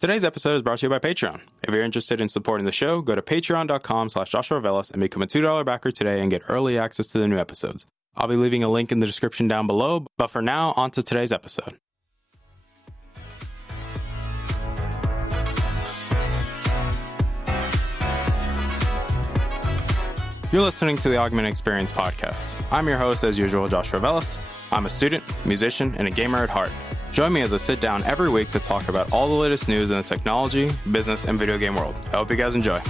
Today's episode is brought to you by Patreon. If you're interested in supporting the show, go to patreon.com/JoshuaVelas and become a $2 backer today and get early access to the new episodes. I'll be leaving a link in the description down below, but for now, on to today's episode. You're listening to the Augment Experience podcast. I'm your host, as usual, Joshua Velas. I'm a student, musician, and a gamer at heart. Join me as I sit down every week to talk about all the latest news in the technology, business, and video game world. I hope you guys enjoy.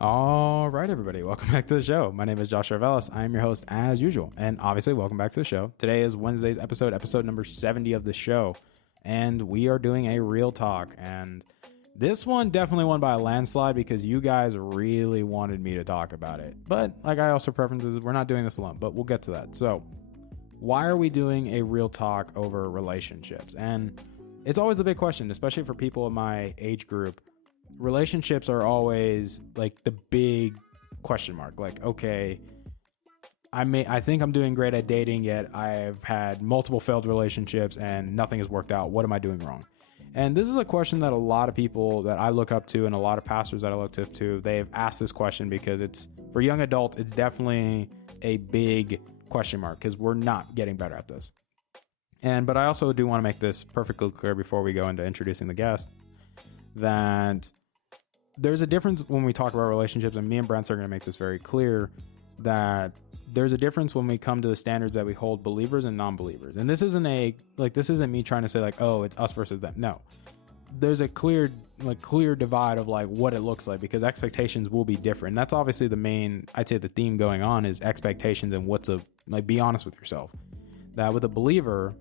All right, everybody, welcome back to the show. My name is Joshua Velas. I am your host as usual, and obviously welcome back to the show. Today is Wednesday's episode number 70 of the show, and we are doing a real talk, and this one definitely won by a landslide because you guys really wanted me to talk about it. But like I also preferences, we're not doing this alone, but we'll get to that. So why are we doing a real talk over relationships? And it's always a big question, especially for people in my age group. Relationships are always like the big question mark. Like, okay, I think I'm doing great at dating, yet I've had multiple failed relationships and nothing has worked out. What am I doing wrong? And this is a question that a lot of people that I look up to and a lot of pastors that I look up to, they've asked this question because it's, for young adults, it's definitely a big question mark because we're not getting better at this. But I also do want to make this perfectly clear before we go into introducing the guest that there's a difference when we talk about relationships, and me and Brent are going to make this very clear that there's a difference when we come to the standards that we hold believers and non-believers. And this isn't me trying to say like, oh, it's us versus them. No, there's a clear divide of like what it looks like because expectations will be different. And that's obviously the main, I'd say the theme going on is expectations and be honest with yourself. That with a believer,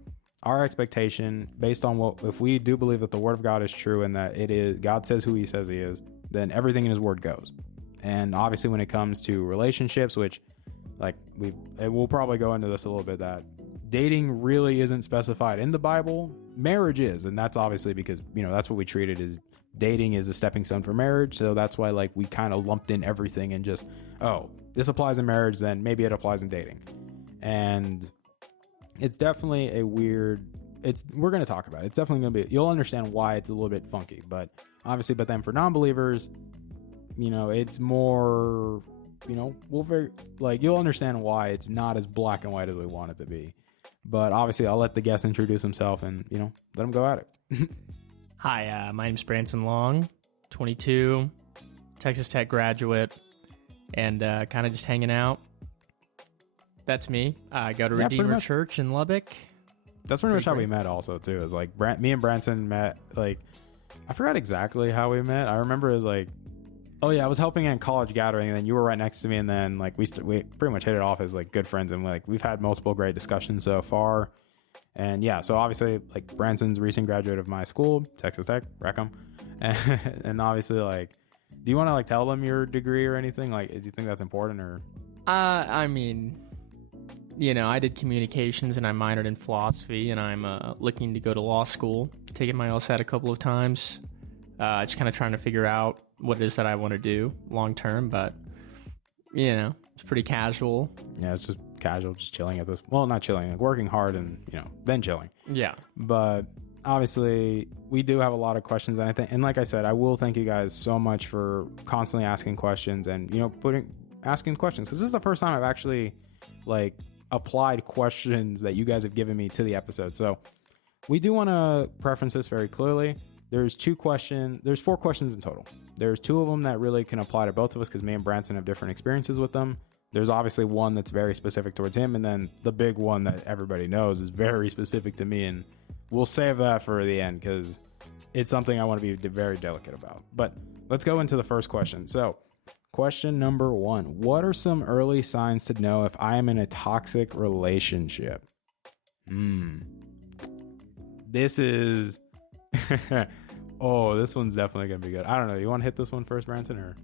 our expectation based on if we do believe that the word of God is true and that it is, God says who he says he is, then everything in his word goes. And obviously when it comes to relationships, which we'll probably go into this a little bit, that dating really isn't specified in the Bible. Marriage is, and that's obviously because, that's what we treated as dating is a stepping stone for marriage. So that's why we kind of lumped in everything and just, oh, this applies in marriage, then maybe it applies in dating. And it's definitely we're going to talk about it. It's definitely going to be, you'll understand why it's a little bit funky, but then for non-believers, it's more, you'll understand why it's not as black and white as we want it to be. But obviously I'll let the guest introduce himself and, let him go at it. Hi, my name's Branson Long, 22, Texas Tech graduate, and kind of just hanging out. That's me. I go to Redeemer Church in Lubbock. That's pretty much how we met also, too. Is me and Branson met, I forgot exactly how we met. I remember it was I was helping in college gathering, and then you were right next to me, and then we pretty much hit it off as good friends, and we've had multiple great discussions so far. And yeah, so obviously Branson's a recent graduate of my school, Texas Tech, Wreckham. And obviously do you want to tell them your degree or anything? Do you think that's important or? I mean, I did communications and I minored in philosophy, and I'm looking to go to law school, taking my LSAT a couple of times, just kind of trying to figure out what it is that I want to do long term, but it's pretty casual. Yeah, it's just casual, just chilling at this. Well, not chilling, working hard and then chilling. Yeah. But obviously we do have a lot of questions, and like I said, I will thank you guys so much for constantly asking questions and asking questions, because this is the first time I've actually applied questions that you guys have given me to the episode. So we do want to preference this very clearly. There's 4 questions in total. There's 2 of them that really can apply to both of us because me and Branson have different experiences with them. There's obviously one that's very specific towards him, and then the big one that everybody knows is very specific to me, and we'll save that for the end because it's something I want to be very delicate about. But let's go into the first question. So question number 1, what are some early signs to know if I am in a toxic relationship? This is this one's definitely gonna be good. I don't know, you want to hit this one first, Branson, or?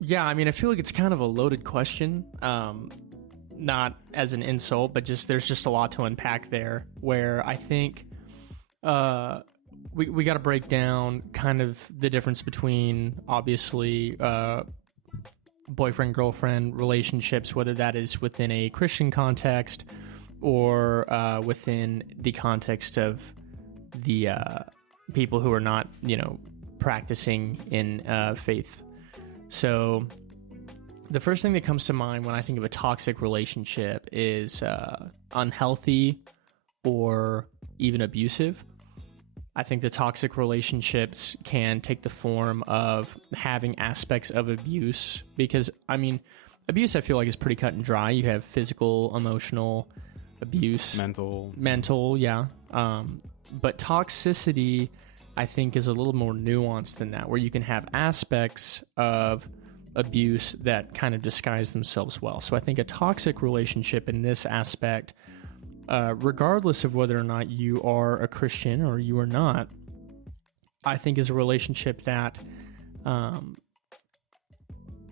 Yeah, I mean, I feel like it's kind of a loaded question. Not as an insult, but there's just a lot to unpack there, where I think we got to break down kind of the difference between obviously boyfriend girlfriend relationships, whether that is within a Christian context or within the context of the people who are not, practicing in faith. So the first thing that comes to mind when I think of a toxic relationship is unhealthy or even abusive. I think the toxic relationships can take the form of having aspects of abuse because, abuse I feel like is pretty cut and dry. You have physical, emotional abuse. Mental, yeah. But toxicity, I think, is a little more nuanced than that, where you can have aspects of abuse that kind of disguise themselves well. So I think a toxic relationship in this aspect, regardless of whether or not you are a Christian or you are not, I think is a relationship that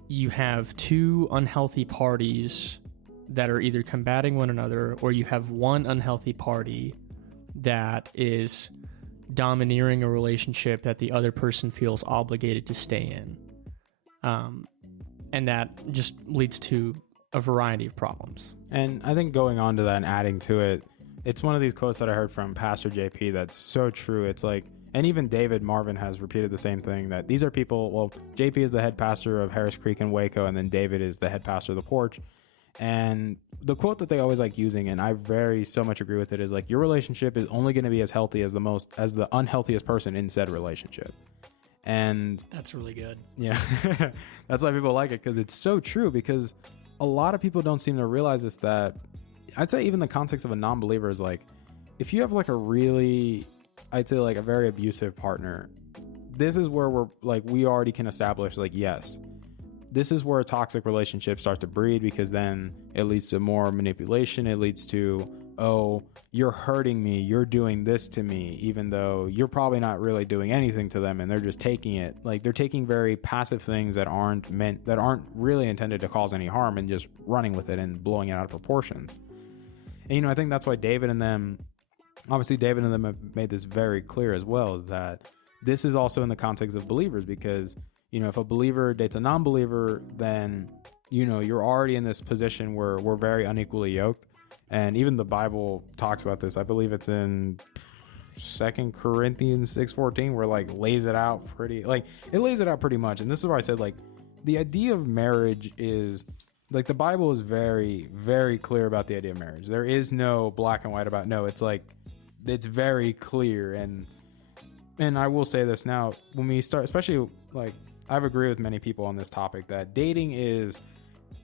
you have two unhealthy parties that are either combating one another, or you have one unhealthy party that is domineering a relationship that the other person feels obligated to stay in. And that just leads to a variety of problems. And I think going on to that and adding to it, it's one of these quotes that I heard from Pastor JP that's so true. It's like, and even David Marvin has repeated the same thing, that these are people, well, JP is the head pastor of Harris Creek in Waco, and then David is the head pastor of The Porch. And the quote that they always like using, and I so much agree with it, is like, your relationship is only going to be as healthy as the unhealthiest person in said relationship. And that's really good. Yeah. That's why people like it, because it's so true, because a lot of people don't seem to realize this, that I'd say even the context of a non-believer is like, if you have like a really, I'd say like a very abusive partner, this is where we already can establish like, yes, this is where a toxic relationship starts to breed, because then it leads to more manipulation. It leads to, oh, you're hurting me, you're doing this to me, even though you're probably not really doing anything to them, and they're just taking it. Like, they're taking very passive things that aren't really intended to cause any harm, and just running with it and blowing it out of proportions. And, I think that's why David and them have made this very clear as well, is that this is also in the context of believers, because, if a believer dates a non-believer, then, you're already in this position where we're very unequally yoked. And even the Bible talks about this. I believe it's in 2 Corinthians 6:14, where lays it out pretty much. And this is where I said, the idea of marriage is, the Bible is very, very clear about the idea of marriage. There is no black and white about, no, it's it's very clear. And I will say this now, when we start, especially I've agreed with many people on this topic, that dating is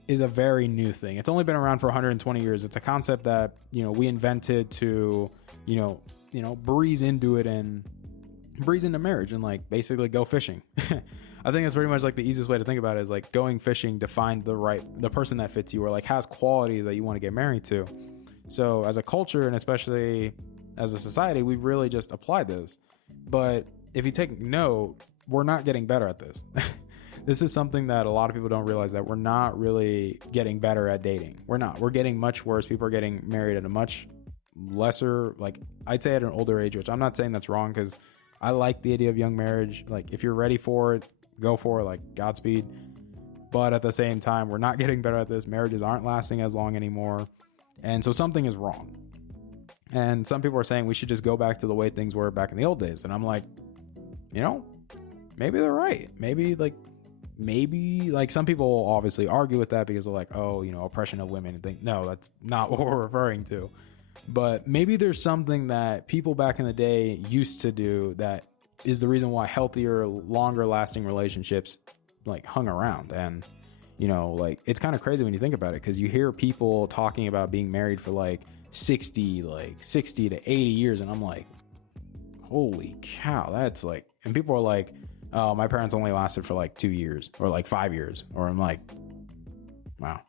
a very new thing. It's only been around for 120 years. It's a concept that, we invented to, breeze into it and breeze into marriage and basically go fishing. I think that's pretty much the easiest way to think about it, is going fishing to find the person that fits you, or has qualities that you want to get married to. So as a culture, and especially as a society, we've really just applied this. But if you take note, we're not getting better at this. This is something that a lot of people don't realize, that we're not really getting better at dating. We're not. We're getting much worse. People are getting married at a much lesser, I'd say at an older age, which I'm not saying that's wrong, because I like the idea of young marriage. If you're ready for it, go for it, Godspeed. But at the same time, we're not getting better at this. Marriages aren't lasting as long anymore. And so something is wrong. And some people are saying we should just go back to the way things were back in the old days. And I'm like, maybe they're right. Maybe some people obviously argue with that, because they're like, oh, oppression of women, and think, no, that's not what we're referring to. But maybe there's something that people back in the day used to do that is the reason why healthier, longer lasting relationships hung around. And it's kind of crazy when you think about it, because you hear people talking about being married for 60 to 80 years, and I'm like, holy cow, that's and people are like, oh, my parents only lasted for 2 years or 5 years. Or I'm like, wow,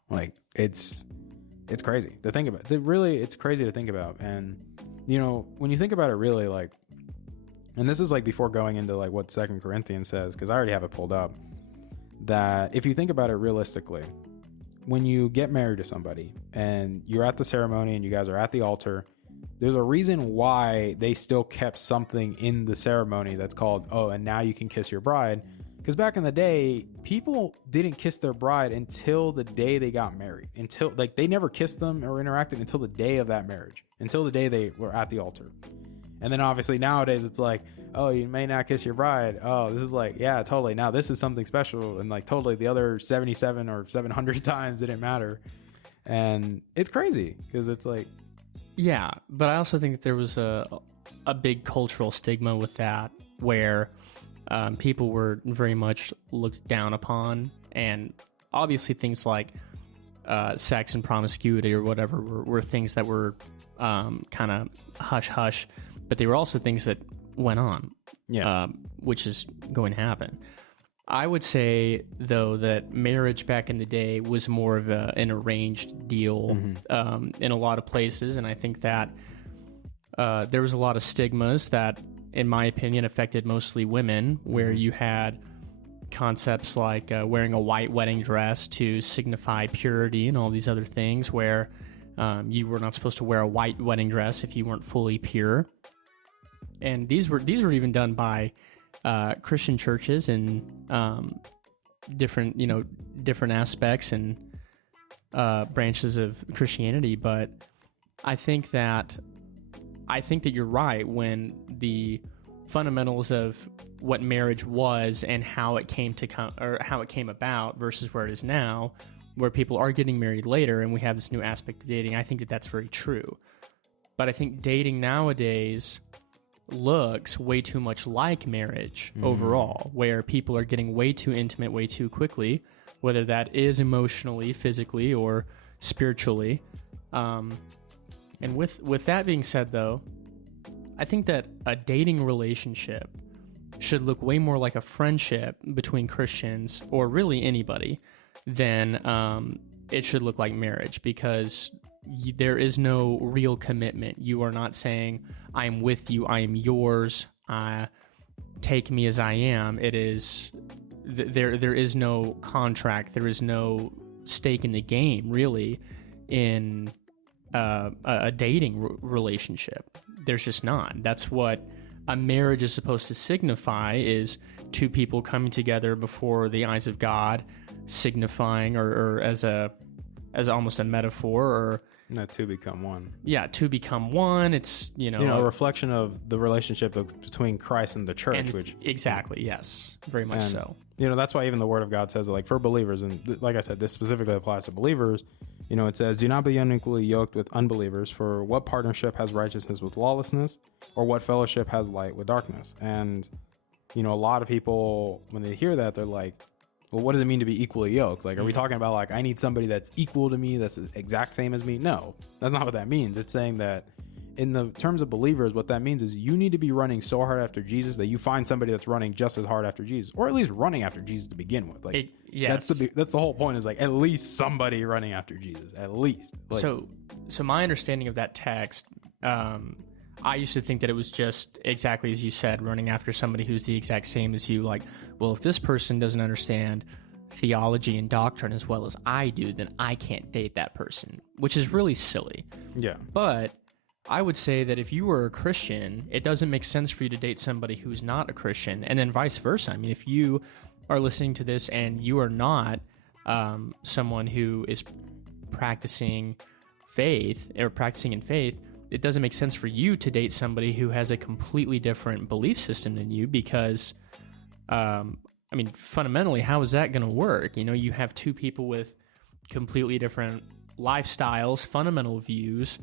it's crazy to think about. It's crazy to think about. And, when you think about it really, and this is before going into what 2 Corinthians says, because I already have it pulled up, that if you think about it realistically, when you get married to somebody and you're at the ceremony and you guys are at the altar, there's a reason why they still kept something in the ceremony that's called, oh, and now you can kiss your bride. Because back in the day, people didn't kiss their bride until the day they got married. Until, like, they never kissed them or interacted until the day of that marriage, until the day they were at the altar. And then obviously nowadays it's like, oh, you may not kiss your bride. Oh, this is like, yeah, totally. Now this is something special. And like totally the other 77 or 700 times didn't matter. And it's crazy because it's like. Yeah, but I also think that there was a big cultural stigma with that where people were very much looked down upon. And obviously things like sex and promiscuity or whatever were things that were kind of hush-hush. But they were also things that went on, which is going to happen. I would say, though, that marriage back in the day was more of an arranged deal in a lot of places. And I think that there was a lot of stigmas that, in my opinion, affected mostly women, where you had concepts like wearing a white wedding dress to signify purity and all these other things, where you were not supposed to wear a white wedding dress if you weren't fully pure. And these were even done by Christian churches and different aspects and branches of Christianity. But I think that you're right when the fundamentals of what marriage was and how it came about versus where it is now, where people are getting married later and we have this new aspect of dating. I think that that's very true. But I think dating nowadays looks way too much like marriage overall, where people are getting way too intimate way too quickly, whether that is emotionally, physically, or spiritually. And with that being said, though, I think that a dating relationship should look way more like a friendship between Christians, or really anybody, than it should look like marriage, because there is no real commitment. You are not saying, I am with you, I am yours, take me as I am. It is, there is no contract, there is no stake in the game, really, in a dating relationship. There's just not. That's what a marriage is supposed to signify, is two people coming together before the eyes of God, signifying, or as almost a metaphor, or not to become one. Yeah, to become one. It's a reflection of the relationship between Christ and the church, which exactly, yes, very much so. That's why even the Word of God says, like, for believers, and like I said, this specifically applies to believers. It says, "Do not be unequally yoked with unbelievers. For what partnership has righteousness with lawlessness, or what fellowship has light with darkness?" And a lot of people, when they hear that, they're like, well, what does it mean to be equally yoked? Like, are we talking about, like, I need somebody that's equal to me, that's the exact same as me? No, that's not what that means. It's saying that in the terms of believers, what that means is you need to be running so hard after Jesus that you find somebody that's running just as hard after Jesus, or at least running after Jesus to begin with. Like, yes. That's the whole point, is like at least somebody running after Jesus, at least. Like, so my understanding of that text, I used to think that it was just exactly as you said, running after somebody who's the exact same as you. Like, well, if this person doesn't understand theology and doctrine as well as I do, then I can't date that person, which is really silly. Yeah. But I would say that if you were a Christian, it doesn't make sense for you to date somebody who's not a Christian, and then vice versa. I mean, if you are listening to this and you are not someone who is practicing faith or practicing in faith, it doesn't make sense for you to date somebody who has a completely different belief system than you, because, fundamentally, how is that going to work? You have two people with completely different lifestyles, fundamental views,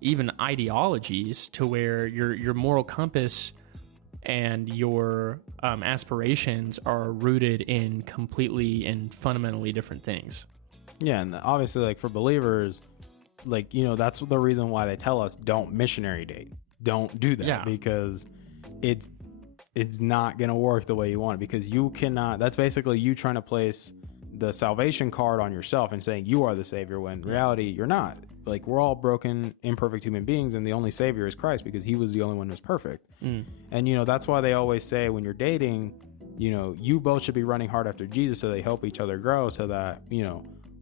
even ideologies, to where your moral compass and your aspirations are rooted in completely and fundamentally different things. Yeah, and obviously, like, for believers, like, that's the reason why they tell us don't missionary date. Don't do that, because it's not going to work the way you want it, because you cannot. That's basically you trying to place the salvation card on yourself and saying you are the savior, when in reality you're not. Like, we're all broken, imperfect human beings, and the only savior is Christ, because he was the only one who's perfect. And that's why they always say when you're dating, you both should be running hard after Jesus, so they help each other grow, so that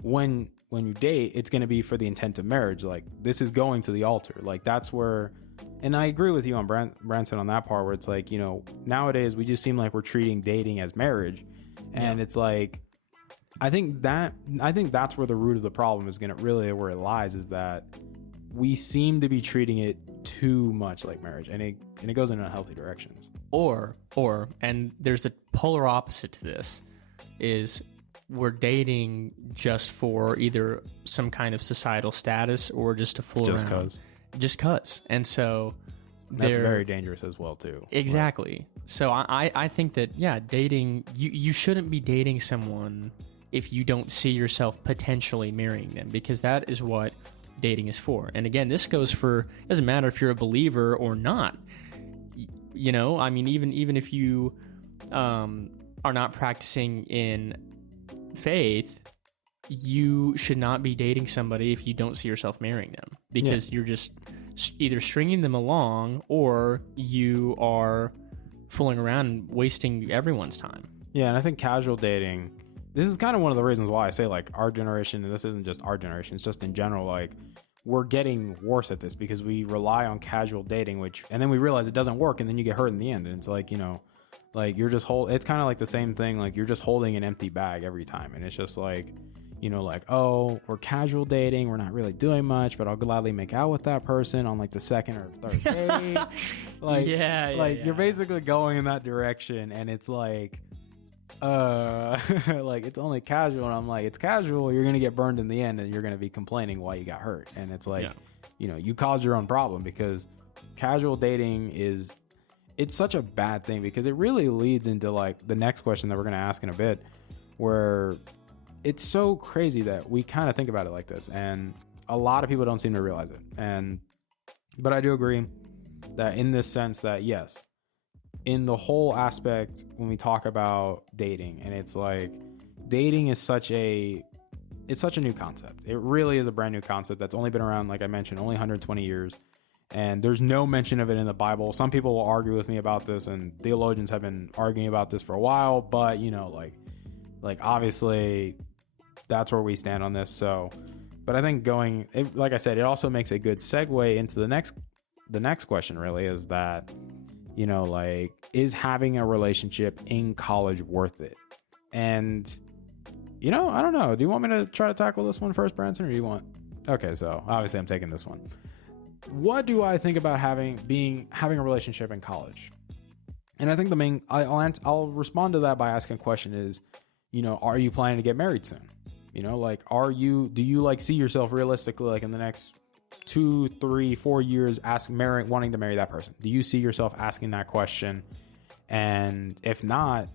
when when you date, it's going to be for the intent of marriage. Like, this is going to the altar. Like, that's where, and I agree with you on Branson on that part, where it's like, you know, nowadays we just seem like we're treating dating as marriage. And it's like, I think that's where the root of the problem is going to really, where it lies, is that we seem to be treating it too much like marriage, and it goes in unhealthy directions. And there's the polar opposite to this, is we're dating just for either some kind of societal status or just to fool around. Just cause. And so that's very dangerous as well too. Exactly. Right. So I think that, yeah, dating, you shouldn't be dating someone if you don't see yourself potentially marrying them, because that is what dating is for. And again, this goes for, it doesn't matter if you're a believer or not. You know, I mean, even if you are not practicing in faith, you should not be dating somebody if you don't see yourself marrying them, because you're just either stringing them along or you are fooling around and wasting everyone's time. Yeah, and I think casual dating, this is kind of one of the reasons why I say, like, our generation, and this isn't just our generation, it's just in general, like, we're getting worse at this because we rely on casual dating, and then we realize it doesn't work, and then you get hurt in the end. And it's like, you know, like, you're just it's kind of like the same thing, like, you're just holding an empty bag every time. And it's just like, you know, like, oh, we're casual dating, we're not really doing much, but I'll gladly make out with that person on like the second or third date. Like, you're basically going in that direction, and it's like, like, it's only casual, and I'm like, it's casual, you're gonna get burned in the end, and you're gonna be complaining why you got hurt. And it's like, you know, you caused your own problem, because casual dating it's such a bad thing, because it really leads into like the next question that we're gonna ask in a bit, where it's so crazy that we kind of think about it like this, and a lot of people don't seem to realize it. But I do agree that in this sense that, yes, in the whole aspect, when we talk about dating, and it's like, dating is such a new concept. It really is a brand new concept that's only been around, like I mentioned, only 120 years. And there's no mention of it in the Bible. Some people will argue with me about this, and theologians have been arguing about this for a while, but, you know, like obviously that's where we stand on this. So, but I think like I said, it also makes a good segue into the next question, really, is that, you know, like, is having a relationship in college worth it? And, you know, I don't know. Do you want me to try to tackle this one first, Branson, or do you want? Okay, so obviously I'm taking this one. What do I think about having a relationship in college? And I think the main, I'll respond to that by asking a question is, you know, are you planning to get married soon? You know, like, do you like see yourself realistically, like, in the next 2, 3, 4 years wanting to marry that person? Do you see yourself asking that question? And if not,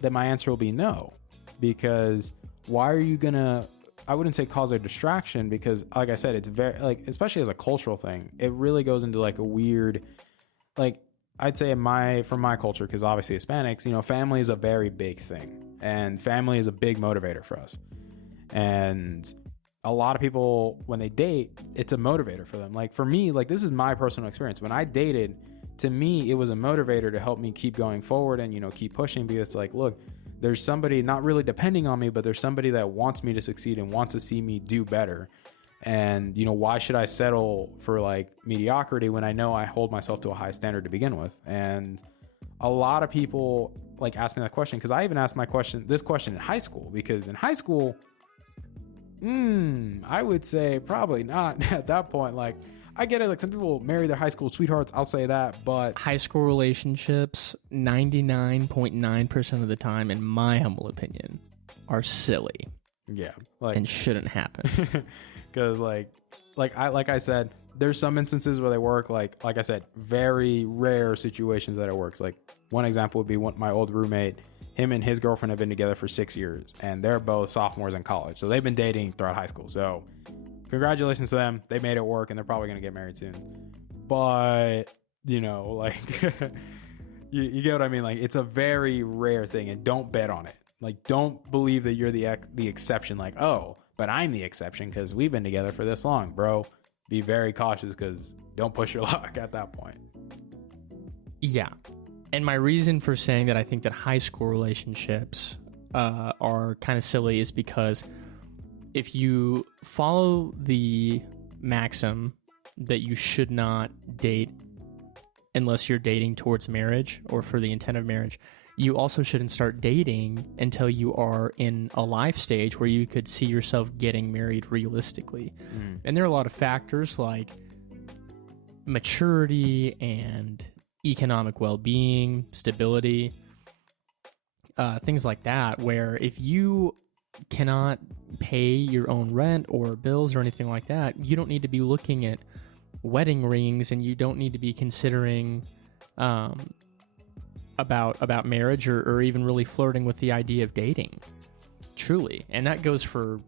then my answer will be no, because why are you gonna, I wouldn't say cause a distraction, because like I said, it's very, like, especially as a cultural thing, it really goes into like a weird, like, I'd say from my culture, because obviously Hispanics, you know, family is a very big thing, and family is a big motivator for us. And a lot of people, when they date, it's a motivator for them. Like, for me, like, this is my personal experience. When I dated, to me, it was a motivator to help me keep going forward and, you know, keep pushing, because it's like, look, there's somebody not really depending on me, but there's somebody that wants me to succeed and wants to see me do better. And, you know, why should I settle for like mediocrity when I know I hold myself to a high standard to begin with? And a lot of people like ask me that question, because I even asked this question in high school, because in high school, I would say probably not at that point. Like, I get it, like, some people marry their high school sweethearts, I'll say that, but high school relationships, 99.9% of the time, in my humble opinion, are silly. Yeah, like, and shouldn't happen. Because like I said, there's some instances where they work. Like I said, very rare situations that it works. Like, one example would be my old roommate. Him and his girlfriend have been together for 6 years, and they're both sophomores in college. So they've been dating throughout high school. So congratulations to them. They made it work, and they're probably going to get married soon. But, you know, like, you get what I mean? Like, it's a very rare thing, and don't bet on it. Like, don't believe that you're the exception. Like, oh, but I'm the exception because we've been together for this long, bro. Be very cautious, because don't push your luck at that point. Yeah. And my reason for saying that I think that high school relationships are kind of silly is because if you follow the maxim that you should not date unless you're dating towards marriage or for the intent of marriage, you also shouldn't start dating until you are in a life stage where you could see yourself getting married realistically. And there are a lot of factors like maturity and economic well-being, stability, things like that, where if you cannot pay your own rent or bills or anything like that, you don't need to be looking at wedding rings, and you don't need to be considering about marriage or even really flirting with the idea of dating, truly. And that goes for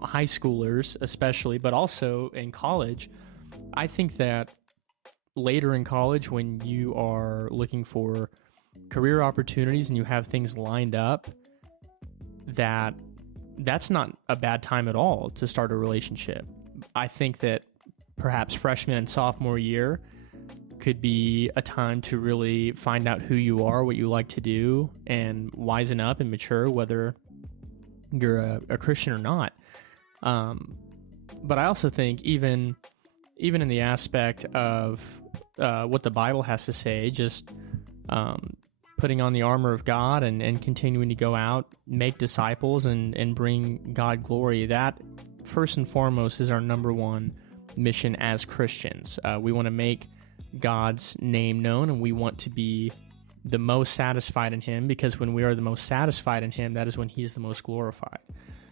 high schoolers especially, but also in college. I think that later in college, when you are looking for career opportunities and you have things lined up, that's not a bad time at all to start a relationship. I think that perhaps freshman and sophomore year could be a time to really find out who you are, what you like to do, and wisen up and mature, whether you're a Christian or not. But I also think even in the aspect of what the Bible has to say, just putting on the armor of God and continuing to go out, make disciples, and bring God glory, that first and foremost is our number one mission as Christians. We want to make God's name known, and we want to be the most satisfied in Him, because when we are the most satisfied in Him, that is when He is the most glorified.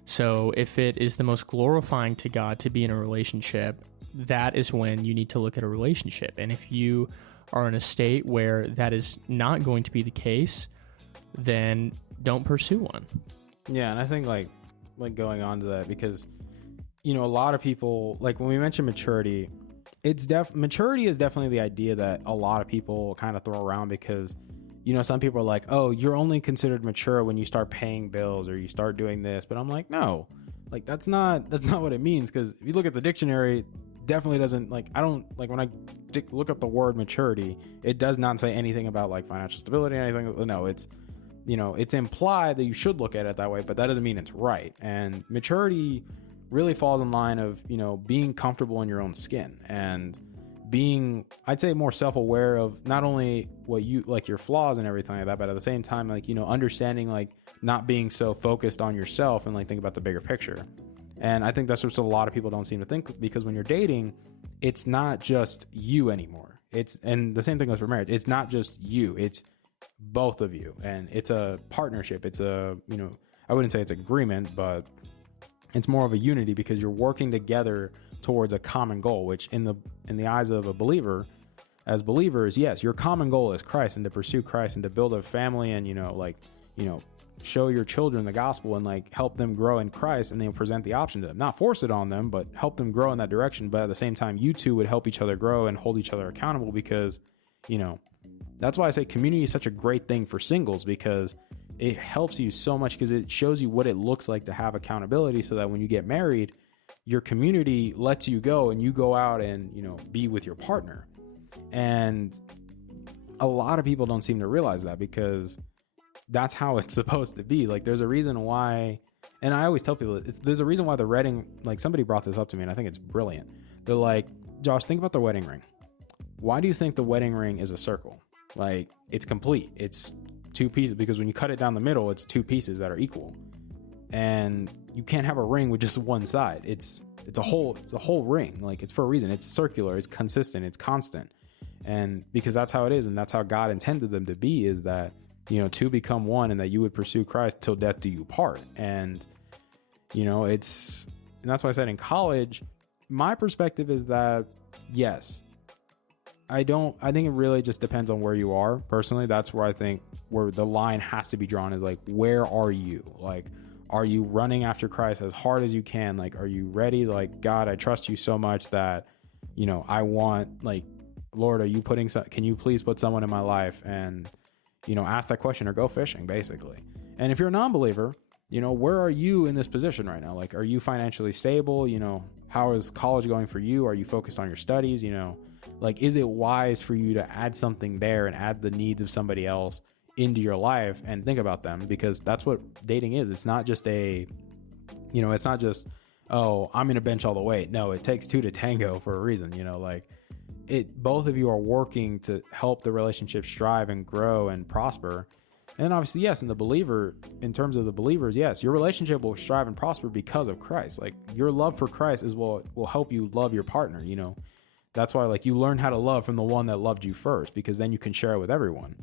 So if it is the most glorifying to God to be in a relationship, that is when you need to look at a relationship. And if you are in a state where that is not going to be the case, then don't pursue one. Yeah, and I think like going on to that, because a lot of people, like when we mention maturity, maturity is definitely the idea that a lot of people kind of throw around, because some people are like, oh, you're only considered mature when you start paying bills or you start doing this. But I'm like, no, like that's not what it means, because if you look at the dictionary, definitely doesn't, like, I don't, like when I look up the word maturity, it does not say anything about like financial stability or anything. No, it's it's implied that you should look at it that way, but that doesn't mean it's right. And maturity really falls in line of being comfortable in your own skin and being, I'd say, more self-aware of not only what you like, your flaws and everything like that, but at the same time, like understanding, like not being so focused on yourself and like think about the bigger picture. And I think that's what a lot of people don't seem to think, because when you're dating, it's not just you anymore. And the same thing goes for marriage. It's not just you, it's both of you, and it's a partnership. It's a, I wouldn't say it's agreement, but it's more of a unity, because you're working together towards a common goal, which in the eyes of a believer, as believers, yes, your common goal is Christ, and to pursue Christ, and to build a family, and show your children the gospel, and like help them grow in Christ, and then present the option to them, not force it on them, but help them grow in that direction. But at the same time, you two would help each other grow and hold each other accountable, because that's why I say community is such a great thing for singles, because it helps you so much, because it shows you what it looks like to have accountability, so that when you get married, your community lets you go and you go out and be with your partner. And a lot of people don't seem to realize that, because that's how it's supposed to be. Like there's a reason why, and I always tell people there's a reason why the wedding, like somebody brought this up to me and I think it's brilliant. They're like, Josh, think about the wedding ring. Why do you think the wedding ring is a circle? Like it's complete. It's two pieces, because when you cut it down the middle, it's two pieces that are equal. And you can't have a ring with just one side. It's a whole ring. Like it's for a reason. It's circular, it's consistent, it's constant. And because that's how it is, and that's how God intended them to be, is that two become one, and that you would pursue Christ till death do you part. And and that's why I said in college, my perspective is that yes, I think it really just depends on where you are. Personally, that's where I think where the line has to be drawn, is like, where are you? Like, are you running after Christ as hard as you can? Like, are you ready? Like, God, I trust you so much that, I want, like, Lord, can you please put someone in my life? And, ask that question, or go fishing, basically. And if you're a non-believer, where are you in this position right now? Like, are you financially stable? How is college going for you? Are you focused on your studies? Like, is it wise for you to add something there and add the needs of somebody else into your life and think about them? Because that's what dating is. It's not just oh, I'm going to bench all the weight. No, it takes two to tango for a reason, you know, like both of you are working to help the relationship strive and grow and prosper. And then obviously, yes, in terms of the believers, yes, your relationship will strive and prosper because of Christ. Like your love for Christ is what will help you love your partner, you know. That's why like you learn how to love from the one that loved you first, because then you can share it with everyone.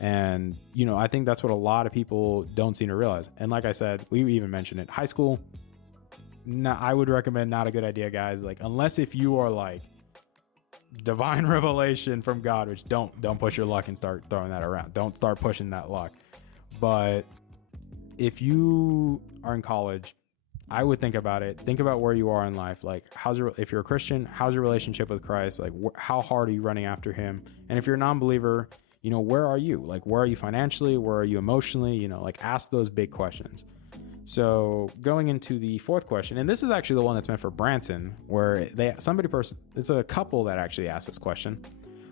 And, you know, I think that's what a lot of people don't seem to realize. And like I said, we even mentioned it, high school, I would recommend not a good idea, guys. Like, unless if you are like divine revelation from God, which don't push your luck and start throwing that around. Don't start pushing that luck. But if you are in college, I would think about it. Think about where you are in life. Like, if you're a Christian, how's your relationship with Christ? Like, how hard are you running after him? And if you're a non-believer, you know, where are you? Like, where are you financially? Where are you emotionally? You know, like, ask those big questions. So going into the fourth question, and this is actually the one that's meant for Branson, where it's a couple that actually asked this question: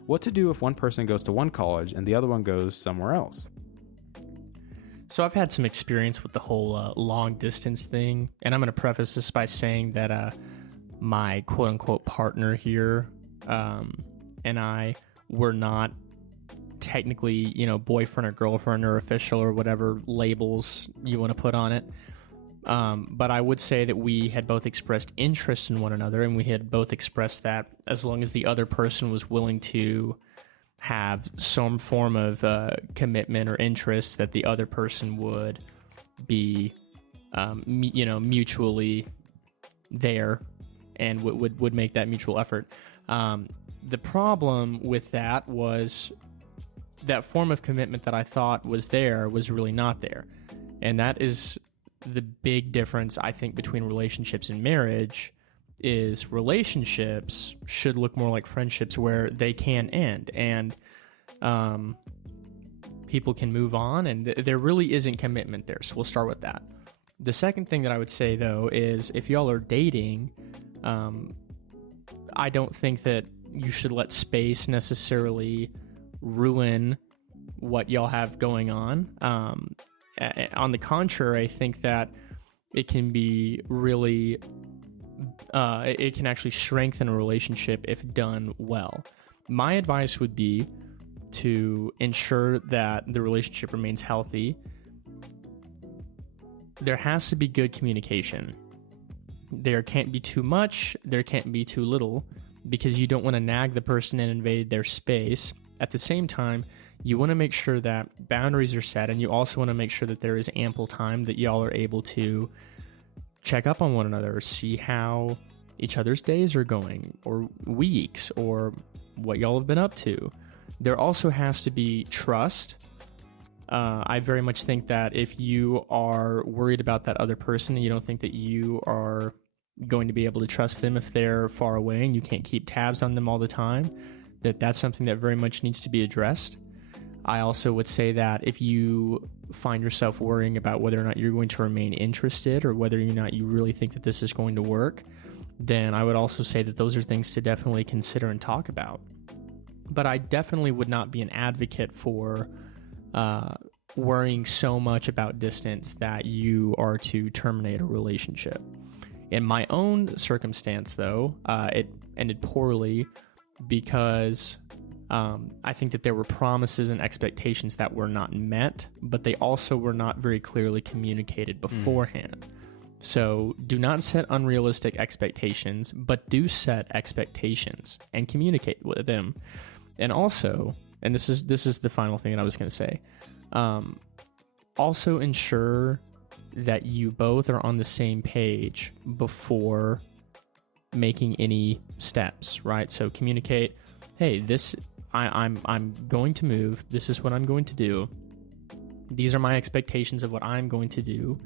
what to do if one person goes to one college and the other one goes somewhere else? So I've had some experience with the whole long distance thing, and I'm going to preface this by saying that my quote unquote partner here and I were not technically, you know, boyfriend or girlfriend or official or whatever labels you want to put on it. But I would say that we had both expressed interest in one another, and we had both expressed that as long as the other person was willing to have some form of commitment or interest, that the other person would be, mutually there and would make that mutual effort. The problem with that was that form of commitment that I thought was there was really not there. And that is the big difference, I think, between relationships and marriage. Is relationships should look more like friendships, where they can end and people can move on, and there really isn't commitment there. So we'll start with that. The second thing that I would say, though, is if y'all are dating, I don't think that you should let space necessarily ruin what y'all have going on. On the contrary, I think that it can be really it can actually strengthen a relationship if done well. My advice would be to ensure that the relationship remains healthy. There has to be good communication. There can't be too much, there can't be too little, because you don't want to nag the person and invade their space. At the same time, you want to make sure that boundaries are set, and you also want to make sure that there is ample time that y'all are able to check up on one another, see how each other's days are going, or weeks, or what y'all have been up to. There also has to be trust. I very much think that if you are worried about that other person and you don't think that you are going to be able to trust them if they're far away and you can't keep tabs on them all the time, that's something that very much needs to be addressed. I also would say that if you find yourself worrying about whether or not you're going to remain interested, or whether or not you really think that this is going to work, then I would also say that those are things to definitely consider and talk about. But I definitely would not be an advocate for worrying so much about distance that you are to terminate a relationship. In my own circumstance, though, it ended poorly because I think that there were promises and expectations that were not met, but they also were not very clearly communicated beforehand. So do not set unrealistic expectations, but do set expectations and communicate with them. And also, and this is the final thing that I was going to say, also ensure that you both are on the same page before making any steps, right? So communicate, hey, I'm going to move. This is what I'm going to do. These are my expectations of what I'm going to do.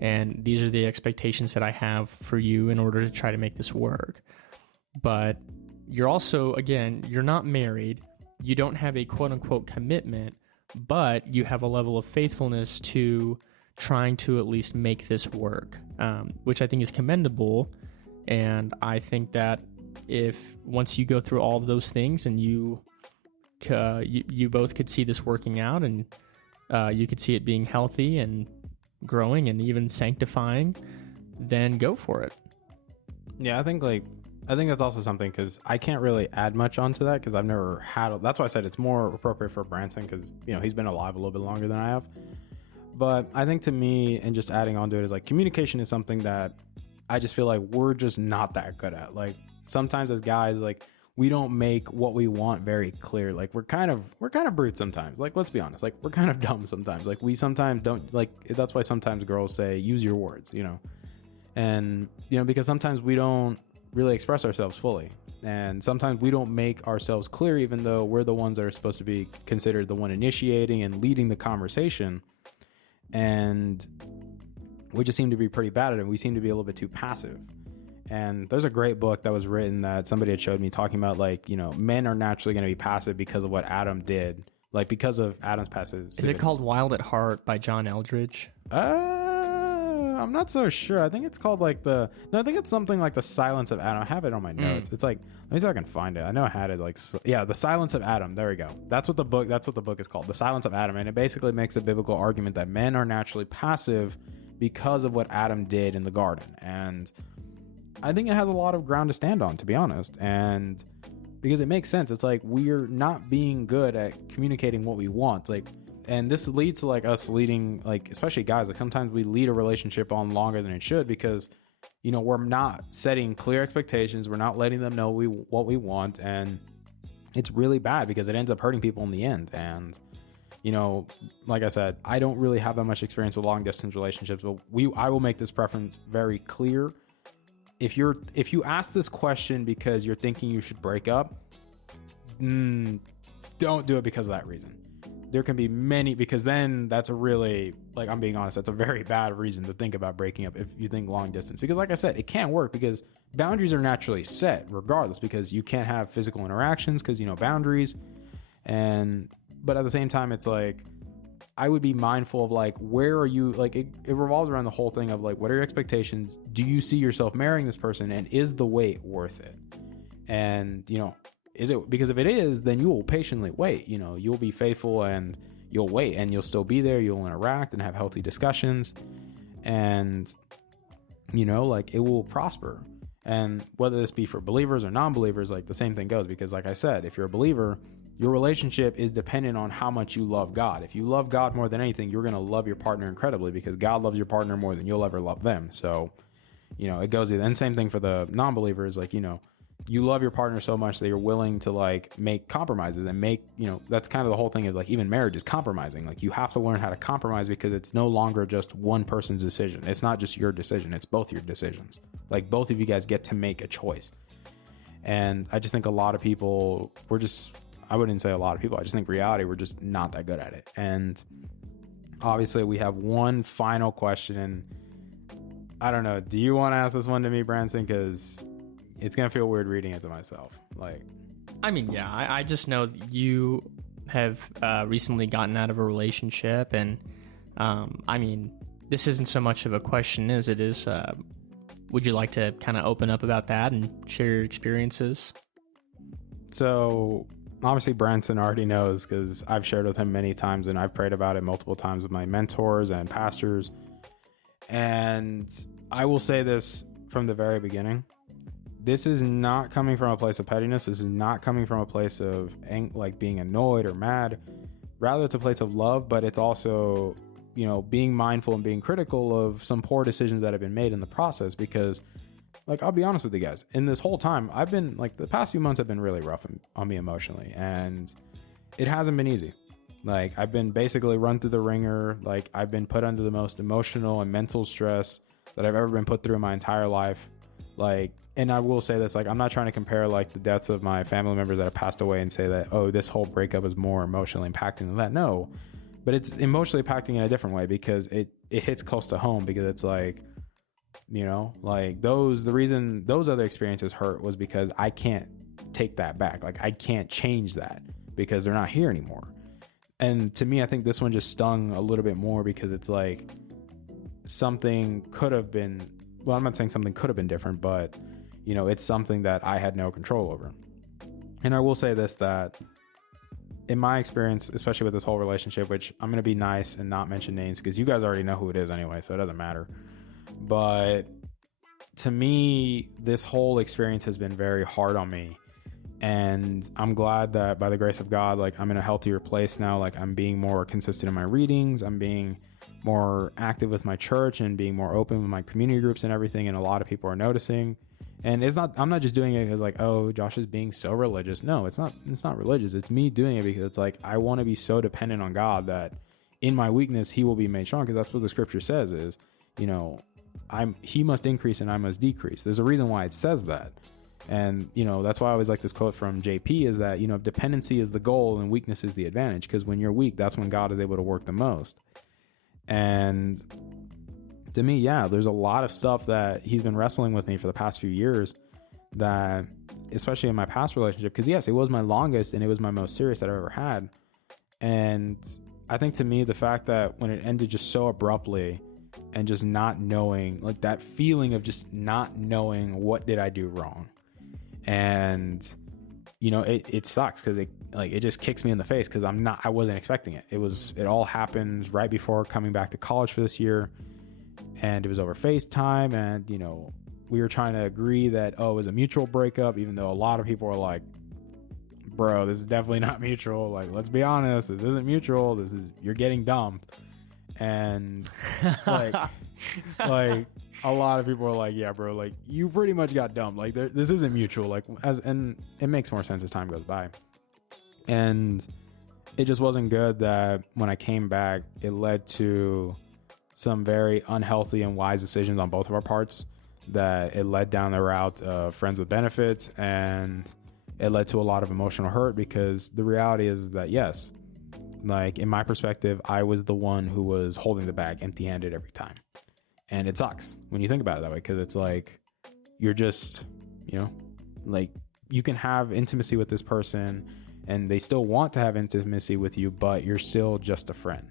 And these are the expectations that I have for you in order to try to make this work. But you're also, again, you're not married. You don't have a quote unquote commitment, but you have a level of faithfulness to trying to at least make this work, which I think is commendable. And I think that if once you go through all of those things and you both could see this working out, and you could see it being healthy and growing and even sanctifying, then go for it. Yeah, I think that's also something because I can't really add much onto that because I've never had. That's why I said it's more appropriate for Branson because he's been alive a little bit longer than I have. But I think to me, and just adding on to it is like communication is something that I just feel like we're just not that good at. Like sometimes as guys, like we don't make what we want very clear. Like we're kind of brute sometimes. Like let's be honest, like we're kind of dumb sometimes. Like we sometimes don't like. That's why sometimes girls say use your words, and because sometimes we don't really express ourselves fully, and sometimes we don't make ourselves clear, even though we're the ones that are supposed to be considered the one initiating and leading the conversation. And we just seem to be pretty bad at it. We seem to be a little bit too passive. And there's a great book that was written that somebody had showed me talking about like, men are naturally going to be passive because of what Adam did, like because of Adam's passive. Is it called Wild at Heart by John Eldridge? I'm not so sure. I think it's called I think it's something like The Silence of Adam. I have it on my notes. It's like, let me see if I can find it. I know I had it The Silence of Adam. There we go. That's what the book is called, The Silence of Adam. And it basically makes a biblical argument that men are naturally passive because of what Adam did in the garden. And I think it has a lot of ground to stand on, to be honest. And because it makes sense. It's like we're not being good at communicating what we want. And this leads to like us leading, like especially guys, like sometimes we lead a relationship on longer than it should because we're not setting clear expectations, we're not letting them know what we want, and it's really bad because it ends up hurting people in the end. And like I said, I don't really have that much experience with long distance relationships, but I will make this preference very clear. If you ask this question because you're thinking you should break up, don't do it because of that reason. There can be many, because then that's a really, like, I'm being honest, that's a very bad reason to think about breaking up if you think long distance. Because like I said, it can't work because boundaries are naturally set regardless, because you can't have physical interactions because, boundaries. But at the same time, it's like, I would be mindful of like, where are you, like it revolves around the whole thing of like, what are your expectations? Do you see yourself marrying this person, and is the wait worth it? And, is it, because if it is, then you will patiently wait, you'll be faithful and you'll wait and you'll still be there. You'll interact and have healthy discussions, and, like it will prosper. And whether this be for believers or non-believers, like the same thing goes, because like I said, if you're a believer, your relationship is dependent on how much you love God. If you love God more than anything, you're going to love your partner incredibly because God loves your partner more than you'll ever love them. So, it goes either. And same thing for the non-believers, like, you love your partner so much that you're willing to like make compromises and make, that's kind of the whole thing of like even marriage is compromising. Like you have to learn how to compromise because it's no longer just one person's decision. It's not just your decision. It's both your decisions. Like both of you guys get to make a choice. And I just think a lot of people, I wouldn't say a lot of people, I just think reality, we're just not that good at it. And obviously we have one final question, and I don't know, do you want to ask this one to me, Branson? Because it's going to feel weird reading it to myself. Like, I mean, yeah, I just know that you have recently gotten out of a relationship, and I mean, this isn't so much of a question as it is, would you like to kind of open up about that and share your experiences? So obviously Branson already knows because I've shared with him many times, and I've prayed about it multiple times with my mentors and pastors. And I will say this from the very beginning. This is not coming from a place of pettiness. This is not coming from a place of like being annoyed or mad. Rather, it's a place of love, but it's also, being mindful and being critical of some poor decisions that have been made in the process. Because, like, I'll be honest with you guys, in this whole time, I've been, like, the past few months have been really rough on me emotionally, and it hasn't been easy. Like, I've been basically run through the ringer. Like, I've been put under the most emotional and mental stress that I've ever been put through in my entire life. Like, and I will say this, like, I'm not trying to compare like the deaths of my family members that have passed away and say that, oh, this whole breakup is more emotionally impacting than that. No, but it's emotionally impacting in a different way because it hits close to home, because it's like, like the reason those other experiences hurt was because I can't take that back. Like I can't change that because they're not here anymore. And to me, I think this one just stung a little bit more because it's like something could have been, well, I'm not saying something could have been different, but it's something that I had no control over. And I will say this, that in my experience, especially with this whole relationship, which I'm going to be nice and not mention names because you guys already know who it is anyway, so it doesn't matter. But to me, this whole experience has been very hard on me. And I'm glad that by the grace of God, like I'm in a healthier place now. Like I'm being more consistent in my readings. I'm being more active with my church and being more open with my community groups and everything. And a lot of people are noticing. And I'm not just doing it because like, oh, Josh is being so religious. No, it's not religious. It's me doing it because it's like, I want to be so dependent on God that in my weakness, he will be made strong. Because that's what the scripture says is, he must increase and I must decrease. There's a reason why it says that. And, that's why I always like this quote from JP is that, dependency is the goal and weakness is the advantage. Because when you're weak, that's when God is able to work the most. And to me, yeah, there's a lot of stuff that he's been wrestling with me for the past few years that, especially in my past relationship, because yes, it was my longest and it was my most serious that I've ever had. And I think to me, the fact that when it ended just so abruptly and just not knowing, like that feeling of just not knowing what did I do wrong. And, it sucks because it just kicks me in the face because I wasn't expecting it. It all happened right before coming back to college for this year. And it was over FaceTime. And, we were trying to agree that, it was a mutual breakup, even though a lot of people were like, bro, this is definitely not mutual. Like, let's be honest, this isn't mutual. You're getting dumped. And like a lot of people are like, yeah, bro, like you pretty much got dumped. Like this isn't mutual. Like and it makes more sense as time goes by. And it just wasn't good that when I came back, it led to some very unhealthy and wise decisions on both of our parts, that it led down the route of friends with benefits, and it led to a lot of emotional hurt because the reality is that, yes, like in my perspective, I was the one who was holding the bag empty-handed every time. And it sucks when you think about it that way, because it's like, you're just, like you can have intimacy with this person and they still want to have intimacy with you, but you're still just a friend.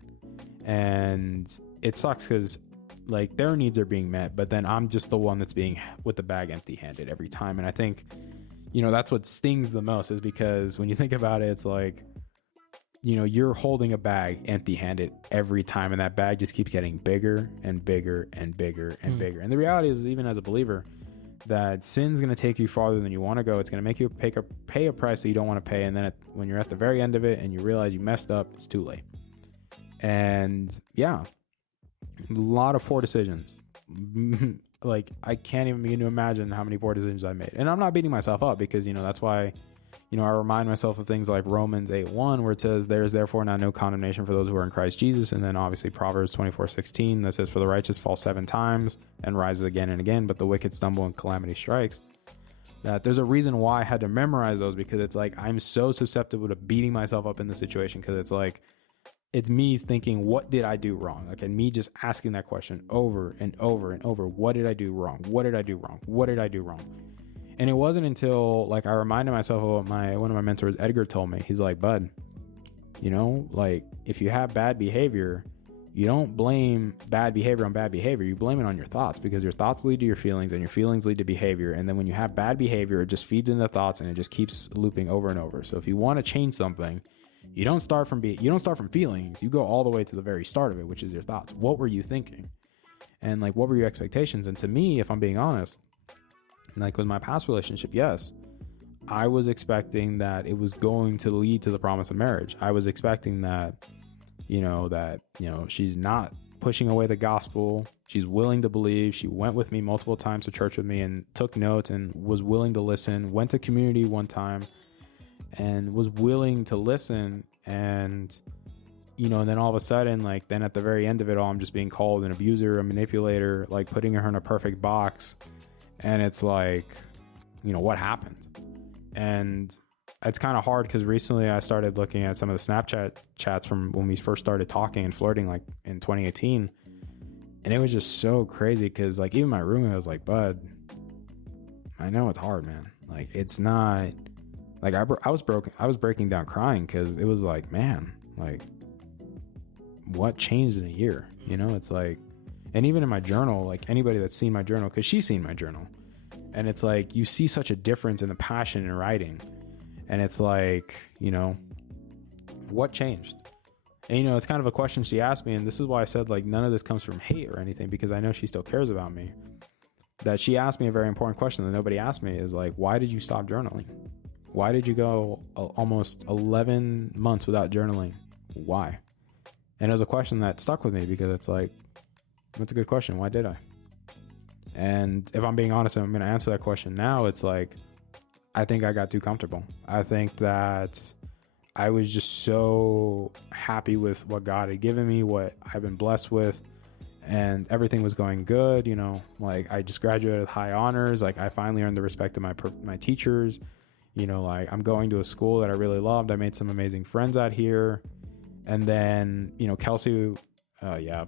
And it sucks because like their needs are being met, but then I'm just the one that's being with the bag empty-handed every time. And I think, that's what stings the most, is because when you think about it, it's like, you're holding a bag empty-handed every time, and that bag just keeps getting bigger and bigger and bigger and bigger. And the reality is, even as a believer, that sin's going to take you farther than you want to go. It's going to make you pay a price that you don't want to pay. And then when you're at the very end of it and you realize you messed up, it's too late. And yeah, a lot of poor decisions. Like I can't even begin to imagine how many poor decisions I made. And I'm not beating myself up because, that's why, I remind myself of things like Romans 8:1, where it says, there is therefore now no condemnation for those who are in Christ Jesus. And then obviously Proverbs 24:16 that says, for the righteous falls 7 times and rises again and again, but the wicked stumble and calamity strikes. That there's a reason why I had to memorize those, because it's like, I'm so susceptible to beating myself up in the situation. Cause it's like, it's me thinking, what did I do wrong? Like, and me just asking that question over and over and over. What did I do wrong? What did I do wrong? What did I do wrong? And it wasn't until like I reminded myself of what one of my mentors, Edgar, told me. He's like, bud, like if you have bad behavior, you don't blame bad behavior on bad behavior. You blame it on your thoughts, because your thoughts lead to your feelings and your feelings lead to behavior. And then when you have bad behavior, it just feeds into thoughts and it just keeps looping over and over. So if you want to change something, you don't start from feelings. You go all the way to the very start of it, which is your thoughts. What were you thinking? And like, what were your expectations? And to me, if I'm being honest, like with my past relationship, yes, I was expecting that it was going to lead to the promise of marriage. I was expecting that, she's not pushing away the gospel. She's willing to believe. She went with me multiple times to church with me and took notes and was willing to listen, went to community one time and was willing to listen. And, and then all of a sudden, like, then at the very end of it all, I'm just being called an abuser, a manipulator, like putting her in a perfect box. And it's like, what happened? And it's kind of hard because recently I started looking at some of the Snapchat chats from when we first started talking and flirting, like in 2018. And it was just so crazy because like even my roommate was like, bud, I know it's hard, man. Like it's not like I was breaking down crying because it was like, man, like what changed in a year? It's like, and even in my journal, like anybody that's seen my journal, because she's seen my journal, and it's like you see such a difference in the passion in writing, and it's like, what changed? And it's kind of a question she asked me, and this is why I said like none of this comes from hate or anything, because I know she still cares about me. that she asked me a very important question that nobody asked me is like, why did you stop journaling? Why did you go almost 11 months without journaling? Why? And it was a question that stuck with me because it's like, that's a good question. Why did I? And if I'm being honest, and I'm going to answer that question now, it's like, I think I got too comfortable. I think that I was just so happy with what God had given me, what I've been blessed with, and everything was going good. You know, like I just graduated with high honors. Like I finally earned the respect of my teachers. You know, like I'm going to a school that I really loved. I made some amazing friends out here. And then, you know, Kelsey, I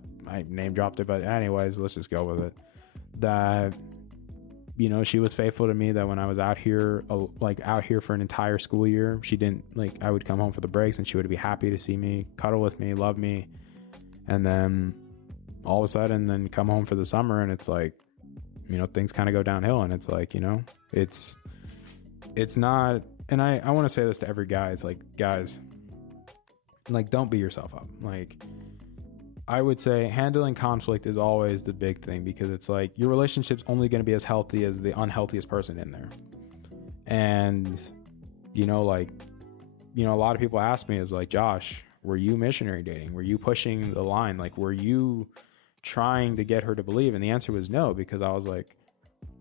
name dropped it, but anyways, let's just go with it. That, you know, she was faithful to me, that when I was out here for an entire school year, she didn't, like, I would come home for the breaks and she would be happy to see me, cuddle with me, love me. And then all of a sudden then come home for the summer and it's like, you know, things kind of go downhill. And it's like, you know, it's not, and I want to say this to every guy. It's like, guys, like, don't beat yourself up. Like, I would say handling conflict is always the big thing, because it's like your relationship's only going to be as healthy as the unhealthiest person in there. And, you know, like, you know, a lot of people ask me is like, Josh, were you missionary dating? Were you pushing the line? Like, were you trying to get her to believe? And the answer was no, because I was like,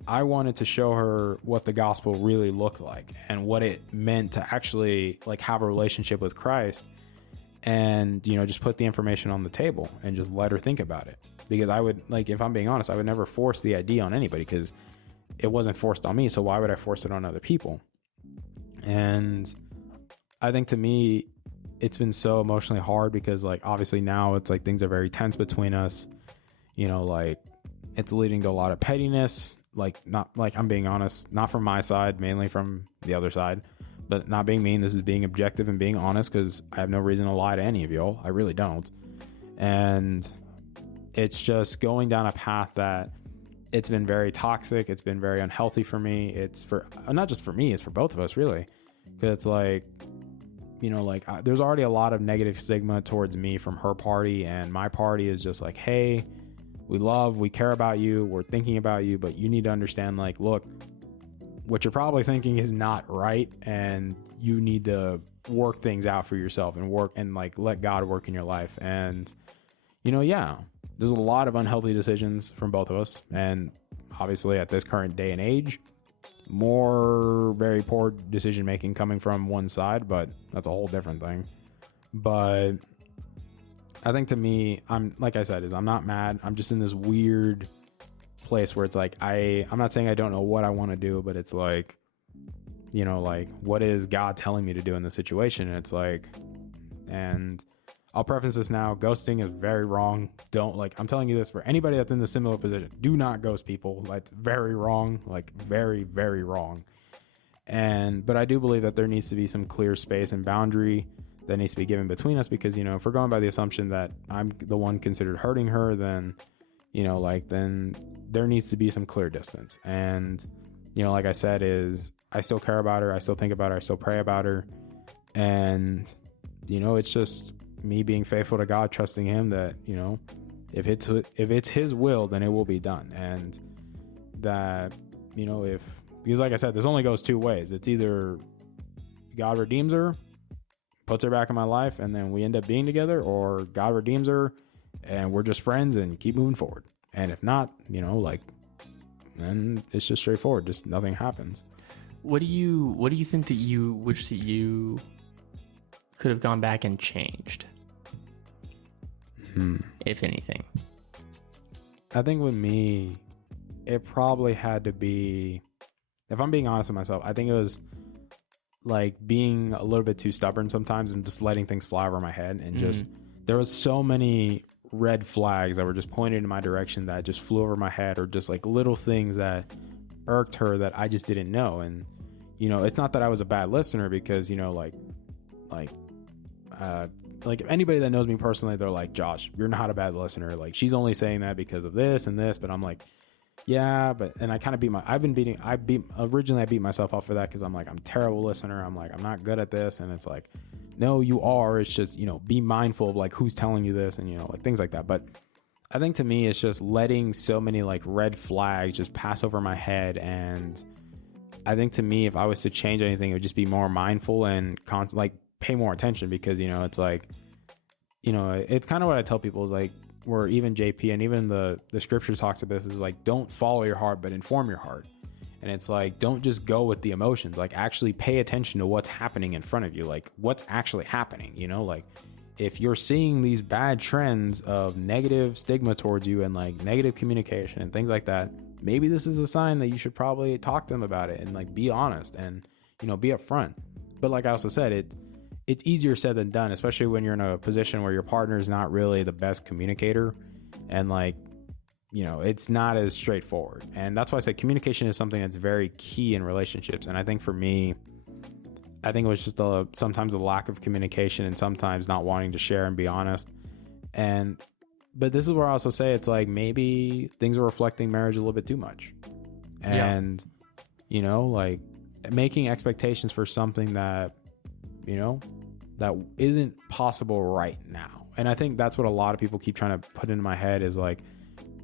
I wanted to show her what the gospel really looked like and what it meant to actually like have a relationship with Christ. And, you know, just put the information on the table and just let her think about it. Because I would, like, if I'm being honest, I would never force the idea on anybody, because it wasn't forced on me. So why would I force it on other people? And I think, to me, it's been so emotionally hard because, like, obviously now it's like things are very tense between us. You know, like, it's leading to a lot of pettiness. Like, not, like, I'm being honest, not from my side, mainly from the other side. But not being mean, this is being objective and being honest, because I have no reason to lie to any of y'all. I really don't. And it's just going down a path that it's been very toxic. It's been very unhealthy for me. It's for, not just for me, it's for both of us, really. Because it's like, you know, like there's already a lot of negative stigma towards me from her party, and my party is just like, hey, we care about you, we're thinking about you, but you need to understand, like, look, what you're probably thinking is not right, and you need to work things out for yourself and work and like let God work in your life. And, you know, yeah, there's a lot of unhealthy decisions from both of us. And obviously at this current day and age, more very poor decision making coming from one side, but that's a whole different thing. But I think, to me, I'm, like I said, I'm not mad. I'm just in this weird place where it's like, I'm not saying I don't know what I want to do, but it's like, you know, like, what is God telling me to do in this situation? And it's like, and I'll preface this now, ghosting is very wrong. Don't, like, I'm telling you this for anybody that's in the similar position, do not ghost people. That's very wrong, like very, very wrong. But I do believe that there needs to be some clear space and boundary that needs to be given between us, because, you know, if we're going by the assumption that I'm the one considered hurting her, then, you know, like, then there needs to be some clear distance. And, you know, like I said, I still care about her. I still think about her. I still pray about her. And, you know, it's just me being faithful to God, trusting him that, you know, if it's his will, then it will be done. And that, you know, because like I said, this only goes two ways. It's either God redeems her, puts her back in my life, and then we end up being together, or God redeems her and we're just friends and keep moving forward. And if not, you know, like, then it's just straightforward. Just nothing happens. What do you think that you wish that you could have gone back and changed? If anything. I think with me, it probably had to be, if I'm being honest with myself, I think it was like being a little bit too stubborn sometimes and just letting things fly over my head. And just, there was so many red flags that were just pointed in my direction that just flew over my head, or just like little things that irked her that I just didn't know. And, you know, it's not that I was a bad listener, because, you know, like anybody that knows me personally, they're like, Josh, you're not a bad listener. Like, she's only saying that because of this and this. But I'm like, yeah, but, and I kind of originally I beat myself up for that, because I'm like, I'm a terrible listener. I'm like, I'm not good at this. And it's like, no, you are. It's just, you know, be mindful of like who's telling you this, and, you know, like things like that. But I think to me, it's just letting so many like red flags just pass over my head. And I think to me, if I was to change anything, it would just be more mindful and like pay more attention, because, you know, it's like, you know, it's kind of what I tell people is like, where even JP and even the scripture talks about this is like, don't follow your heart, but inform your heart. And it's like, don't just go with the emotions, like actually pay attention to what's happening in front of you, like what's actually happening, you know, like if you're seeing these bad trends of negative stigma towards you and like negative communication and things like that, maybe this is a sign that you should probably talk to them about it and like be honest and, you know, be upfront. But like I also said, it's easier said than done, especially when you're in a position where your partner is not really the best communicator, and like, you know, it's not as straightforward. And that's why I say communication is something that's very key in relationships. And I think for me, I think it was just sometimes a lack of communication and sometimes not wanting to share and be honest. But this is where I also say it's like maybe things are reflecting marriage a little bit too much. And, you know, like making expectations for something that, you know, that isn't possible right now. And I think that's what a lot of people keep trying to put into my head is like,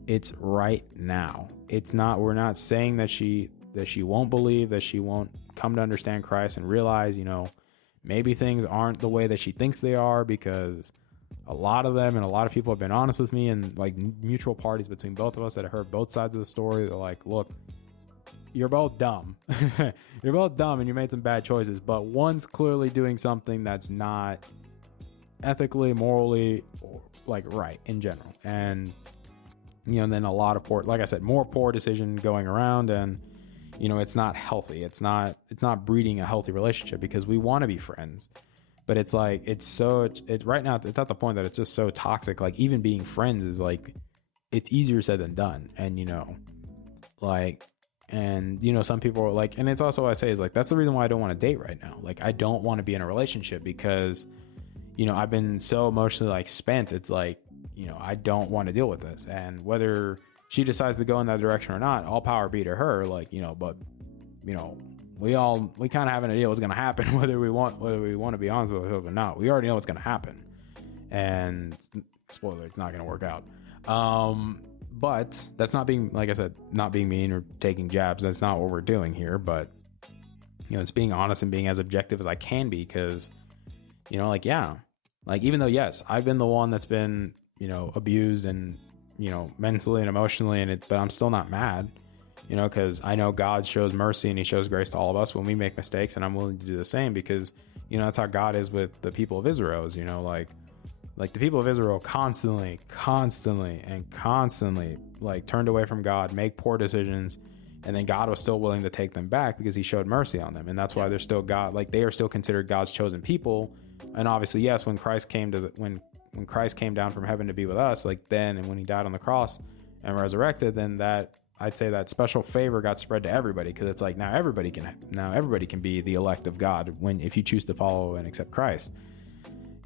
it's right now. It's not, we're not saying that she won't believe, that she won't come to understand Christ and realize, you know, maybe things aren't the way that she thinks they are, because a lot of them and a lot of people have been honest with me, and like mutual parties between both of us that have heard both sides of the story. They're like, look, you're both dumb. You're both dumb and you made some bad choices, but one's clearly doing something that's not ethically, morally, or like right in general. And, you know, then a lot of poor, like I said, more poor decision going around, and, you know, it's not healthy. It's not breeding a healthy relationship, because we want to be friends, but it's like, right now it's at the point that it's just so toxic. Like even being friends is like, it's easier said than done. And, you know, like, and, you know, some people are like, and it's also what I say is like, that's the reason why I don't want to date right now. Like, I don't want to be in a relationship because, you know, I've been so emotionally like spent. It's like, you know, I don't want to deal with this. And whether she decides to go in that direction or not, all power be to her. Like, you know, but, you know, we kind of have an idea what's going to happen, whether we want to be honest with it or not. We already know what's going to happen. And spoiler, it's not going to work out. But that's not being, like I said, not being mean or taking jabs. That's not what we're doing here. But, you know, it's being honest and being as objective as I can be, because, you know, like, yeah, like, even though, yes, I've been the one that's been, you know, abused and, you know, mentally and emotionally, but I'm still not mad, you know, because I know God shows mercy and he shows grace to all of us when we make mistakes, and I'm willing to do the same, because, you know, that's how God is with the people of Israel. Is, you know, like the people of Israel constantly like turned away from God, make poor decisions, and then God was still willing to take them back because he showed mercy on them. And that's why they're still God, like they are still considered God's chosen people. And obviously, yes, when Christ came when Christ came down from heaven to be with us, like then, and when he died on the cross and resurrected, then that, I'd say that special favor got spread to everybody, because it's like now everybody can be the elect of God if you choose to follow and accept Christ.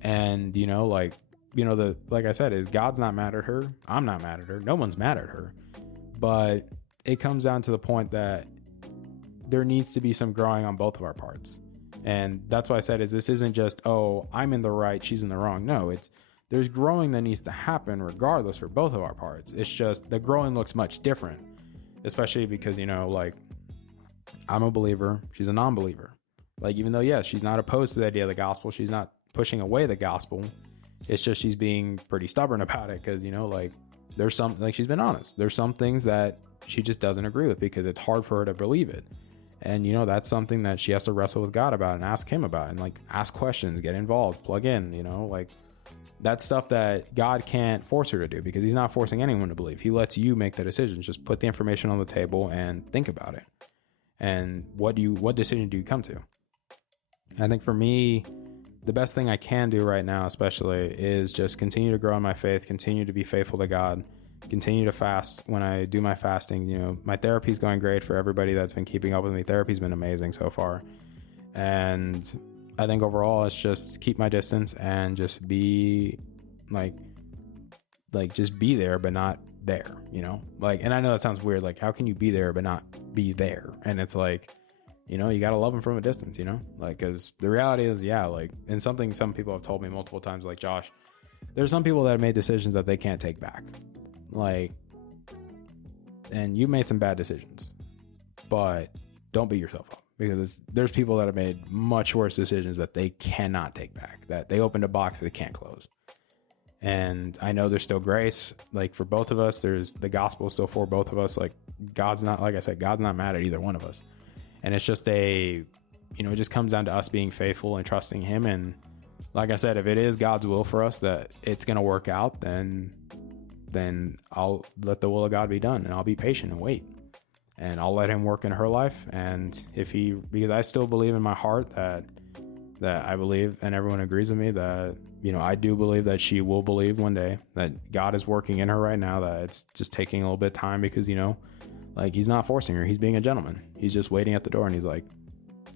And, you know, like, you know, like I said, is God's not mad at her. I'm not mad at her. No one's mad at her. But it comes down to the point that there needs to be some growing on both of our parts. And that's why I said this isn't just, oh, I'm in the right, she's in the wrong. No, there's growing that needs to happen regardless for both of our parts. It's just the growing looks much different, especially because, you know, like I'm a believer, she's a non-believer. Like, even though, yes, she's not opposed to the idea of the gospel, she's not pushing away the gospel. It's just she's being pretty stubborn about it, because, you know, like there's some, like, she's been honest. There's some things that she just doesn't agree with because it's hard for her to believe it. And, you know, that's something that she has to wrestle with God about and ask him about, and like ask questions, get involved, plug in, you know, like that's stuff that God can't force her to do, because he's not forcing anyone to believe. He lets you make the decisions. Just put the information on the table and think about it. And what decision do you come to? I think for me, the best thing I can do right now, especially, is just continue to grow in my faith, continue to be faithful to God, continue to fast when I do my fasting. You know, my therapy's going great. For everybody that's been keeping up with me, therapy's been amazing so far. And I think overall it's just keep my distance and just be like just be there, but not there, you know, like, and I know that sounds weird. Like, how can you be there, but not be there? And it's like, you know, you got to love them from a distance, you know, like, cause the reality is, yeah, like, and something some people have told me multiple times, like, Josh, there's some people that have made decisions that they can't take back. like, and you made some bad decisions, but don't beat yourself up, because there's people that have made much worse decisions that they cannot take back, that they opened a box that they can't close. And I know there's still grace, like, for both of us. There's the gospel still for both of us. Like, God's not, like I said, God's not mad at either one of us. And it's just it just comes down to us being faithful and trusting him. And like I said, if it is God's will for us that it's going to work out, then I'll let the will of God be done, and I'll be patient and wait, and I'll let him work in her life. And because I still believe in my heart that I believe, and everyone agrees with me, that, I do believe that she will believe one day that God is working in her right now, that it's just taking a little bit of time, because, like, he's not forcing her. He's being a gentleman. He's just waiting at the door, and he's like,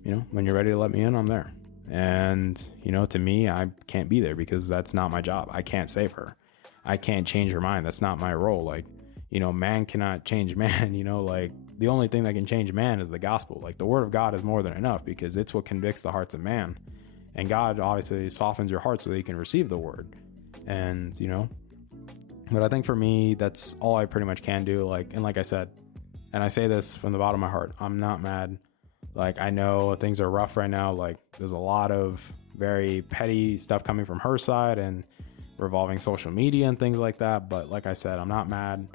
when you're ready to let me in, I'm there. And, to me, I can't be there because that's not my job. I can't save her. I can't change her mind. That's not my role. Like, man cannot change man, like, the only thing that can change man is the gospel. Like, the word of God is more than enough, because it's what convicts the hearts of man. And God obviously softens your heart so that you can receive the word. And, but I think for me, that's all I pretty much can do. Like, and like I said, and I say this from the bottom of my heart, I'm not mad. Like, I know things are rough right now. Like, there's a lot of very petty stuff coming from her side and revolving social media and things like that. But like I said, I'm not mad.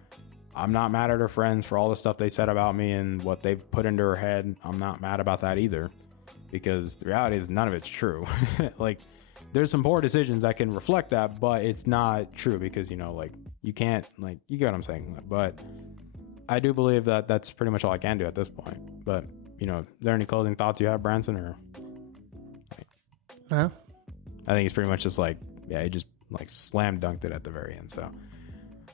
I'm not mad at her friends for all the stuff they said about me and what they've put into her head. I'm not mad about that either, because the reality is none of it's true. Like, there's some poor decisions that can reflect that, but it's not true, because, like, you can't, like, you get what I'm saying. But I do believe that that's pretty much all I can do at this point. But, are there any closing thoughts you have, Branson? Or huh? I think it's pretty much just like, yeah, he just like slam dunked it at the very end. So,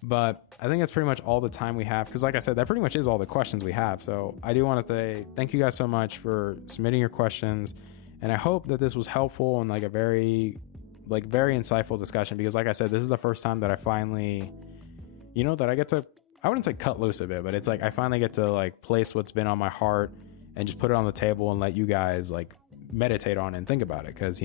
but I think that's pretty much all the time we have, because like I said, that pretty much is all the questions we have. So I do want to say thank you guys so much for submitting your questions, and I hope that this was helpful and like a very insightful discussion, because like I said, this is the first time that I finally, that I get to, I wouldn't say cut loose a bit, but it's like I finally get to like place what's been on my heart and just put it on the table and let you guys like meditate on it and think about it. Because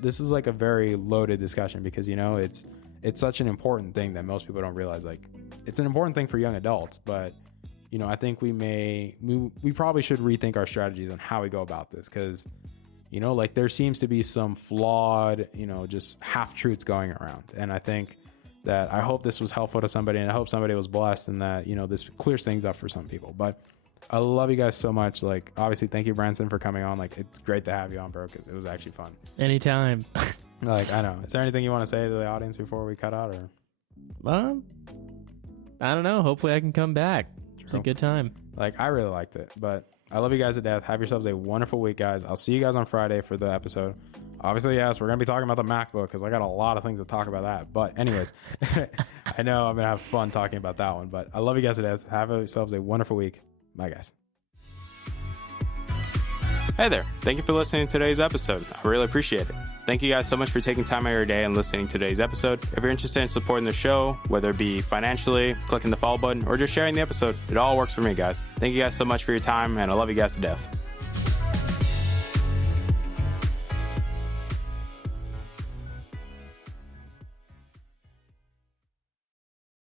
this is like a very loaded discussion, because it's such an important thing that most people don't realize. Like, it's an important thing for young adults, but I think we probably should rethink our strategies on how we go about this, because like, there seems to be some flawed, just half truths going around. And I think that, I hope this was helpful to somebody, and I hope somebody was blessed, and that this clears things up for some people. But I love you guys so much. Like, obviously, thank you, Branson, for coming on. Like, it's great to have you on, bro, because it was actually fun. Anytime. Like, I know. Is there anything you want to say to the audience before we cut out? Or I don't know. Hopefully I can come back. It's a good time. Like, I really liked it. But I love you guys to death. Have yourselves a wonderful week, guys. I'll see you guys on Friday for the episode. Obviously, yes, we're going to be talking about the MacBook, because I got a lot of things to talk about that. But anyways, I know I'm going to have fun talking about that one. But I love you guys to death. Have yourselves a wonderful week. Bye, guys. Hey there. Thank you for listening to today's episode. I really appreciate it. Thank you guys so much for taking time out of your day and listening to today's episode. If you're interested in supporting the show, whether it be financially, clicking the follow button, or just sharing the episode, it all works for me, guys. Thank you guys so much for your time, and I love you guys to death.